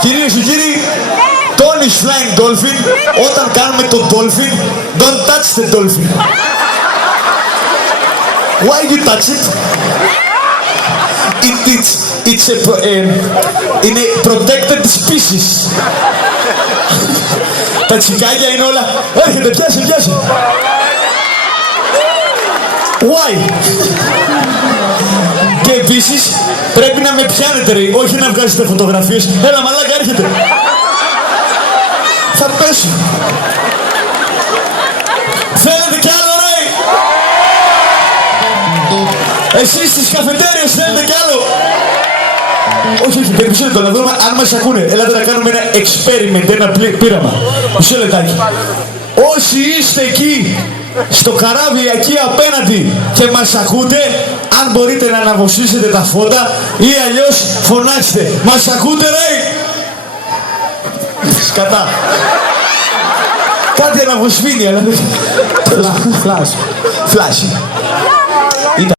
Κυρίες και κύριοι, Tony's Flying Dolphin, όταν κάνουμε το Dolphin, don't touch the Dolphin. Why you touch it? It's in a protected species. Τα τσικάκια είναι όλα. Έρχεται, πιάσε. Why? Και επίσης πρέπει να με πιάνετε ρε, όχι να βγάζετε φωτογραφίες. Έλα μαλάκα, έρχεται. Θα πέσω. Θέλετε κι άλλο ρε? Εσείς στις καφετέριες θέλετε κι άλλο? Όχι, μισό λεπτό, να δούμε αν μας ακούνε. Έλατε να κάνουμε ένα experiment, ένα πείραμα. Μισό λεπτάκι. Όσοι είστε εκεί, στο καράβι εκεί απέναντι και μας ακούτε, αν μπορείτε να αναβοσίσετε τα φώτα ή αλλιώς φωνάξτε. Μας ακούτε ρε? Σκατά. Κάτι αναβοσβήνει, αλλά δεν... Φλάσι.